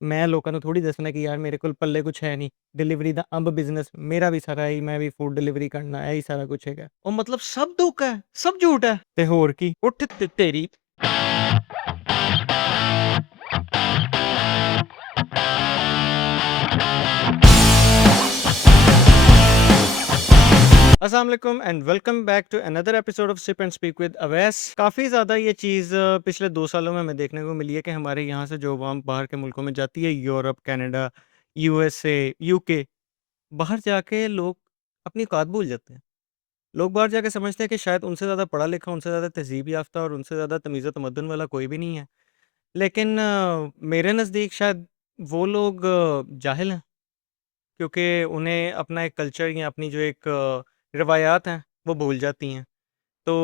ਮੈਂ ਲੋਕਾਂ ਨੂੰ ਥੋੜ੍ਹੀ ਦੱਸਣਾ ਕਿ ਯਾਰ ਮੇਰੇ ਕੋਲ ਪੱਲੇ ਕੁਛ ਹੈ ਨਹੀਂ, ਡਿਲੀਵਰੀ ਦਾ ਅੰਬ ਬਿਜ਼ਨਸ ਮੇਰਾ ਵੀ ਸਾਰਾ ਹੀ, ਮੈਂ ਵੀ ਫੂਡ ਡਿਲੀਵਰੀ ਕਰਨਾ, ਇਹੀ ਸਾਰਾ ਕੁਛ ਹੈਗਾ। ਉਹ ਮਤਲਬ ਸਭ ਧੋਖਾ ਹੈ, ਸਭ ਝੂਠ ਹੈ। ਤੇ ਹੋਰ ਕੀ। ਉੱਠ ਤੇਰੀ। अस्सलाम वालेकुम and welcome back to another episode of sip and speak with Awais. काफ़ी ज़्यादा ये चीज़ पिछले 2 सालों में हमें देखने को मिली है कि हमारे यहाँ से जो अवाम बाहर के मुल्कों में जाती है, यूरोप, कनाडा, यूएसए, यूके, बाहर जाके लोग अपनी औकात भूल जाते हैं। लोग बाहर जाके समझते हैं कि शायद उनसे ज़्यादा पढ़ा लिखा, उनसे ज़्यादा तहज़ीब याफ्ता और उनसे ज़्यादा तमीज़ व तमद्दुन वाला कोई भी नहीं है। लेकिन मेरे नज़दीक शायद वो लोग जाहिल हैं, क्योंकि उन्हें अपना एक कल्चर या अपनी जो एक रवायात हैं, वो भूल जाती हैं। तो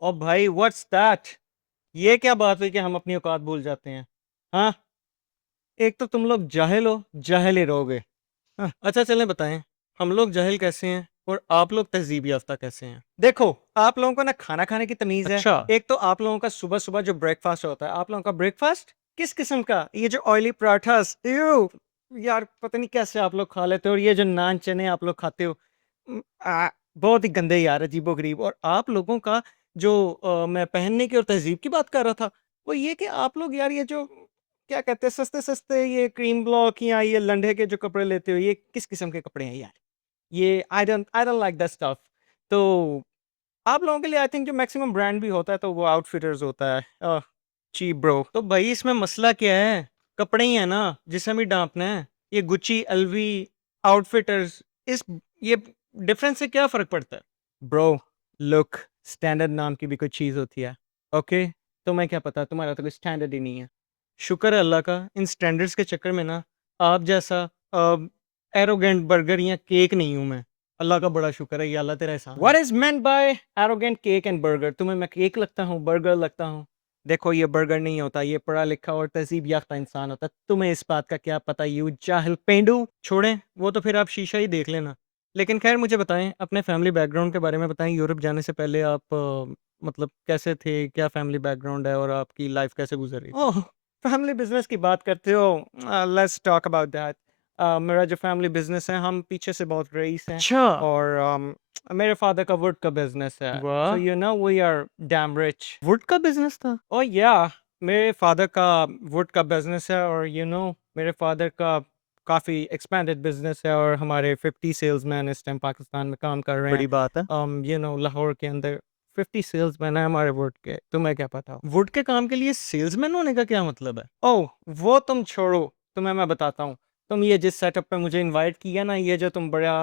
ओ भाई व्हाट्स दैट? ये क्या बात हुई कि हम अपनी औकात भूल जाते हैं? हाँ? एक तो तुम लोग जाहिल हो, जाहिल ही रहोगे। अच्छा चलें बताएँ, हम लोग जाहिल कैसे हैं और आप लोग तहज़ीब याफ़्ता कैसे हैं? देखो, आप लोगों को ना खाना खाने की तमीज़ है। अच्छा। एक तो आप लोगों का सुबह-सुबह जो ब्रेकफ़ास्ट होता है, आप लोगों का ब्रेकफ़ास्ट किस किस्म का? ये जो ऑयली पराठास, इउ! यार पता नहीं कैसे आप लोग खा लेते हो, और ये जो नान चने आप लोग खाते हो, बहुत ही गंदे यार, अजीबो-गरीब। और आप लोगों का जो मैं पहनने की और तहज़ीब की बात कर रहा था, वो ये कि आप लोग यार ये जो क्या कहते हैं, सस्ते-सस्ते ये क्रीम ब्लॉक या ये लंढे के जो कपड़े लेते हो, ये किस किस्म के कपड़े हैं यार? ये I don't like that stuff. तो आप लोगों के लिए आई थिंक जो मैक्सिमम ब्रांड भी होता है, तो वो आउटफिटर्स होता है। Cheap bro. तो भाई इसमें मसला क्या है? कपड़े ही है ना जिसे हमें डांपना है। ये गुच्ची, एलवी, आउटफिटर्स, इस ये डिफरेंस से क्या फ़र्क पड़ता है? ब्रो, लुक, स्टैंडर्ड नाम की भी कोई चीज़ होती है, ओके? तुम्हें क्या पता, तुम्हारा तो कोई स्टैंडर्ड ही नहीं है। शुक्र है अल्लाह का, इन स्टैंडर्ड्स के चक्कर में ना आप जैसा एरोगेंट बर्गर या केक नहीं हूँ मैं। अल्लाह का बड़ा शुक्र है, ये अल्लाह तेरा एहसान है। What is meant by arrogant cake and burger? तुम्हें मैं केक लगता हूँ, बर्गर लगता हूँ? देखो ये बर्गर नहीं होता, ये पढ़ा लिखा और तहज़ीब याफ्ता इंसान होता है। तुम्हें इस बात का क्या पता, यू जाहिल पेंडू। छोड़ें, वो तो फिर आप शीशा ही देख लेना। लेकिन खैर मुझे बताएँ, अपने फैमिली बैकग्राउंड के बारे में बताएँ। यूरोप जाने से पहले आप मतलब कैसे थे? क्या फैमिली बैकग्राउंड है और आपकी लाइफ़ कैसे गुज़र रही थी? ओह! फैमिली बिज़नेस की बात करते हो, लेट्स टॉक अबाउट दैट। मेरा जो फैमिली बिज़नेस है, हम पीछे से बहुत रईस हैं, अच्छा। और मेरे फ़ादर का वुड का बिज़नेस है। So wow. You know we are damn rich. Wood का बिजनेस था। ओह या! मेरे फ़ादर का वुड का बिज़नेस है, और मेरे फ़ादर का काफ़ी एक्सपेंडेड बिज़नेस है, और हमारे 50 सेल्समैन इस टाइम पाकिस्तान में काम कर रहे हैं। बड़ी बात है। लाहौर के अंदर 50 सेल्समैन हैं हमारे वुड के, तुम्हें क्या पता? वुड के काम के लिए सेल्समैन होने का क्या मतलब है? ओह! वो तुम छोड़ो, तुम्हें मैं बताता हूँ। तुम ये जिस सेटअप पे मुझे इनवाइट किया ना, ये जो तुम बड़ा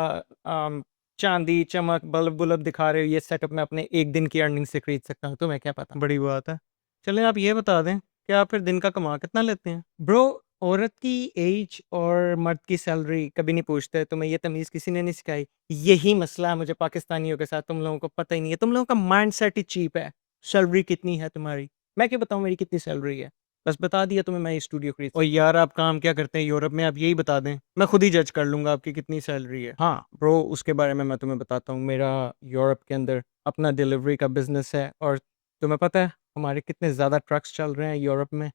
चाँदी, चमक, बल्ब-वल्ब दिखा रहे हो, ये सेटअप मैं अपने 1 दिन की अर्निंग से खरीद सकता हूँ, तुम्हें क्या पता? बड़ी बात है। चलें आप ये बता दें कि आप फिर दिन का कमा कितना लेते हैं? ब्रो, औरत की एज और मर्द की सैलरी कभी नहीं पूछते, तुम्हें ये तमीज़ किसी ने नहीं सिखाई। यही मसला है मुझे पाकिस्तानियों के साथ, तुम लोगों को पता ही नहीं है, तुम लोगों का माइंडसेट ही चीप है। सैलरी कितनी है तुम्हारी? मैं क्यों बताऊँ मेरी कितनी सैलरी है? बस बता दिया तुम्हें, मैं ये स्टूडियो खरीद और यार आप काम क्या करते हैं यूरोप में, आप यही बता दें, मैं खुद ही जज कर लूँगा आपकी कितनी सैलरी है। हाँ, ब्रो उसके बारे में मैं तुम्हें बताता हूँ, मेरा यूरोप के अंदर अपना डिलीवरी का बिज़नेस है, और तुम्हें पता है हमारे कितने ज़्यादा ट्रक्स चल रहे हैं यूरोप में।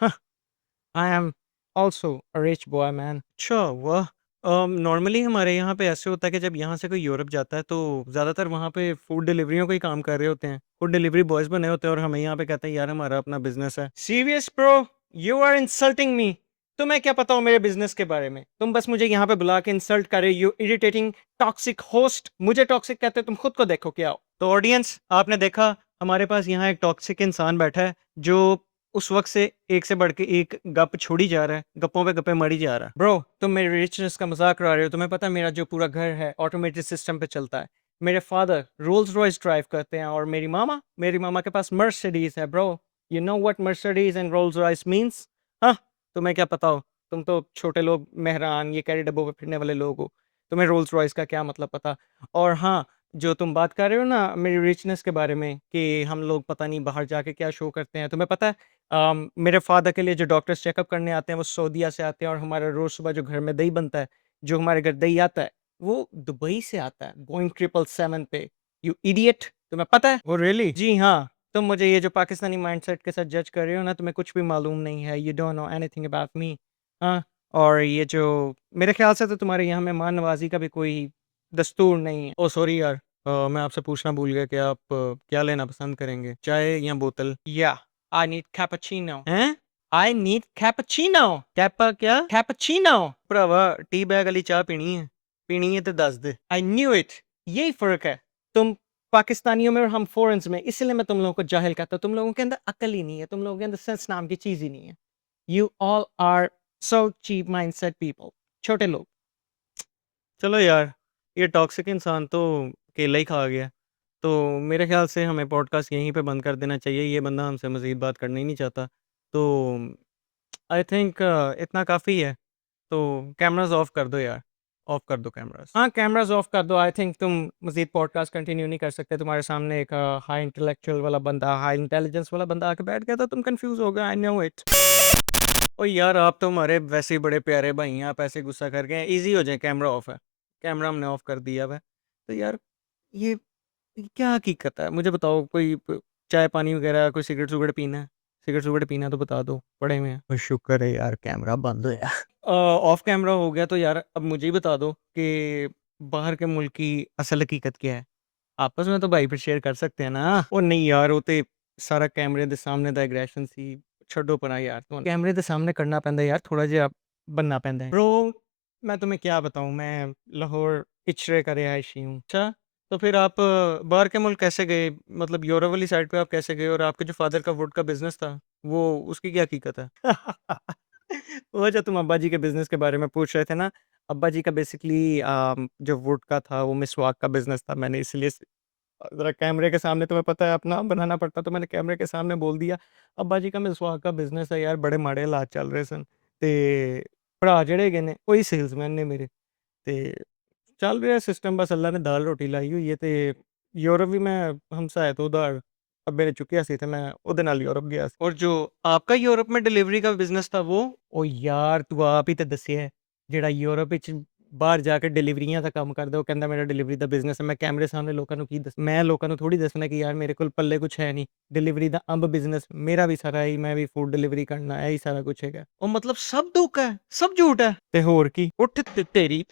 हाँ, I am also a rich boy man. अच्छा, वाह! नॉर्मली हमारे यहाँ पे ऐसे होता है कि जब यहाँ से कोई यूरोप जाता है, तो ज़्यादातर वहाँ पे फूड डिलीवरियों का ही काम कर रहे होते हैं। फूड डिलीवरी बॉयज़ बने होते हैं, और हमें यहाँ पे कहते हैं यार हमारा अपना बिज़नेस है। Serious bro? You are insulting me. तुम्हें क्या पता हो मेरे बिज़नेस के बारे में? तुम बस मुझे यहाँ पे बुला के इंसल्ट कर रहे हो, यू इरिटेटिंग टॉक्सिक होस्ट। मुझे टॉक्सिक कहते हो, तुम खुद को देखो क्या हो। तो ऑडियंस, आपने देखा हमारे पास यहाँ एक टॉक्सिक इंसान बैठा है, जो उस वक़्त से एक से बढ़ के एक गप छोड़ी जा रहा है, गप्पों पे गप्पे मारी जा रहा है। ब्रो, तुम मेरी रिचनेस का मज़ाक उड़ा रहे हो, तुम्हें पता है मेरा जो पूरा घर है ऑटोमेटेड सिस्टम पे चलता है। मेरे फादर रोल्स-रॉयस ड्राइव करते हैं, और मेरी मामा के पास मर्सिडीज़ है bro. You know what Mercedes and Rolls-Royce means? हाँ, तुम्हें क्या पता हो? तुम तो छोटे लोग, मेहरान, ये कैरी डब्बों पे फिरने वाले लोग हो। तुम्हें रोल्स-रॉयस का क्या मतलब पता? और हाँ, जो तुम बात कर रहे हो ना मेरी रिचनेस के बारे में, कि हम लोग पता नहीं बाहर जाके क्या शो करते हैं, तुम्हें पता है मेरे फ़ादर के लिए जो डॉक्टर्स चेकअप करने आते हैं, वो सऊदीया से आते हैं, और हमारा रोज़ सुबह जो घर में दही बनता है, जो हमारे घर दही आता है, वो दुबई से आता है, बोइंग 777 पे। You idiot! तुम्हें पता है? Oh really? जी हाँ, तुम मुझे ये जो पाकिस्तानी माइंडसेट के साथ जज कर रहे हो ना, तुम्हें कुछ भी मालूम नहीं है, you don't know anything about me. हाँ, और ये जो मेरे ख़्याल से तो तुम्हारे यहाँ मेहमान नवाज़ी का भी कोई दस्तूर नहीं है। ओह सॉरी यार, मैं आपसे पूछना भूल गया कि आप क्या लेना पसंद करेंगे? चाय या बोतल? या आई नीड कैपुचिनो। हैं? I need cappuccino. कैपा क्या? कैपुचिनो। भरावा टी बैग वाली चाह पीनी है तो दस दे। I knew it. यही फ़र्क है। तुम पाकिस्तानियों में और हम फ़ॉरेन्स में, इसलिए मैं तुम लोगों को जाहिल कहता हूँ। तुम लोगों के अंदर अक्ल ही नहीं है, तुम लोगों के अंदर सेंस नाम की चीज़ ही नहीं है। You all are so cheap mindset people. छोटे लोग। चलो यार, ये टॉक्सिक इंसान तो केला ही खा गया। तो मेरे ख़्याल से हमें पॉडकास्ट यहीं पे बंद कर देना चाहिए। ये बंदा हमसे मज़ीद बात करना ही नहीं चाहता। तो आई थिंक इतना काफ़ी है। तो कैमराज़ ऑफ कर दो यार। ऑफ कर दो कैमराज़। हाँ, कैमराज़ ऑफ कर दो। आई थिंक तुम मज़ीद पॉडकास्ट कंटिन्यू नहीं कर सकते। तुम्हारे सामने एक हाई इंटेलेक्चुअल वाला बंदा, हाई इंटेलिजेंस वाला बंदा आके बैठ गया तो तुम कन्फ्यूज़ हो गए। I know it. ओ यार, आप तो हमारे वैसे ही बड़े प्यारे भाई हैं, आप ऐसे गुस्सा कर गए। ईज़ी हो जाए, कैमरा ऑफ है। कैमरा हमने ऑफ कर दिया हुआ है। तो यार ये क्या हकीकत है? मुझे बताओ, कोई चाय-पानी वगैरह, कोई सिगरेट-सुगरेट पीना है? सिगरेट-सुगरेट पीना है तो बता दो, पड़े हुए हैं। शुक्र है यार, कैमरा बंद हो गया। ऑफ कैमरा हो गया तो यार अब मुझे ही बता दो कि बाहर के मुल्क की असल हकीकत क्या है? आपस में तो भाई फिर शेयर कर सकते हैं ना। ਉਹ ਨਹੀਂ ਯਾਰ, ਉਹ ਤੇ ਸਾਰਾ ਕੈਮਰੇ ਦੇ ਸਾਹਮਣੇ ਦਾ ਐਗਰੈਸ਼ਨ ਸੀ। ਛੱਡੋ ਪਰਾਂ ਯਾਰ, ਤੁਹਾਨੂੰ ਕੈਮਰੇ ਦੇ ਸਾਹਮਣੇ करना ਪੈਂਦਾ यार, थोड़ा ਜਿਹਾ बनना पैंदा है। ब्रो, मैं तुम्हें क्या बताऊँ, मैं लाहौर इचरे का रिहायशी हूँ। अच्छा, तो फिर आप बाहर के मुल्क कैसे गए? मतलब यूरोप वाली साइड पे आप कैसे गए? और आपके जो फादर का वुड का बिज़नेस था, वो उसकी क्या हकीकत है? वो जो तुम अब्बा जी के बिज़नेस के बारे में पूछ रहे थे ना, अब्बा जी का बेसिकली जो वुड का था, वो मिसवाक का बिज़नेस था। मैंने इसलिए ज़रा कैमरे के सामने, तुम्हें पता है अपना बनाना पड़ता, तो मैंने कैमरे के सामने बोल दिया। अब्बा जी का मिसवाक का बिज़नेस है यार, बड़े माड़े हालात चल रहे सन। ਤੇ ਭਰਾ ਜਿਹੜੇ ਹੈਗੇ ਨੇ ਉਹੀ ਸੇਲਸਮੈਨ ਨੇ ਮੇਰੇ। ਤੇ ਚੱਲ ਰਿਹਾ ਸਿਸਟਮ, ਬਸ ਅੱਲਾ ਨੇ ਦਾਲ ਰੋਟੀ ਲਾਈ ਹੋਈ ਹੈ। ਤੇ ਯੂਰਪ ਵੀ ਮੈਂ ਹਮਸਾਇਆ ਤੋਂ ਉਧਾਰ ਅੱਬੇ ਨੇ ਚੁੱਕਿਆ ਸੀ ਤੇ ਮੈਂ ਉਹਦੇ ਨਾਲ ਯੂਰਪ ਗਿਆ ਸੀ। और जो आपका यूरोप में डिलीवरी का बिज़नेस था वो? ਉਹ ਯਾਰ ਤੂੰ ਆਪ ਹੀ ਤੇ ਦੱਸਿਆ ਹੈ, ਜਿਹੜਾ ਯੂਰਪ ਵਿੱਚ ਬਾਹਰ ਜਾ ਕੇ ਡਿਲੀਵਰੀਆਂ ਦਾ ਕੰਮ ਕਰਦਾ, ਉਹ ਕਹਿੰਦਾ ਮੇਰਾ ਡਿਲੀਵਰੀ ਦਾ ਬਿਜ਼ਨਸ ਹੈ। ਮੈਂ ਕੈਮਰੇ ਸਾਹਮਣੇ ਲੋਕਾਂ ਨੂੰ ਕੀ ਮੈਂ ਲੋਕਾਂ ਨੂੰ ਥੋੜੀ ਦੱਸਣਾ ਕਿ ਯਾਰ ਮੇਰੇ ਕੋਲ ਪੱਲੇ ਕੁਛ ਹੈ ਨਹੀਂ। डिलीवरी ਦਾ ਅੰਬ ਬਿਜ਼ਨਸ ਮੇਰਾ ਵੀ ਸਾਰਾ ਹੀ, ਮੈਂ ਵੀ ਫੂਡ डिलीवरी ਕਰਨਾ, ਇਹੀ ਸਾਰਾ ਕੁਛ ਹੈਗਾ। ਉਹ ਮਤਲਬ ਸਭ ਧੋਖਾ ਹੈ, ਸਭ ਝੂਠ ਹੈ। ਤੇ ਹੋਰ ਕੀ। ਉੱਠ ਤੇ ਤੇਰੀ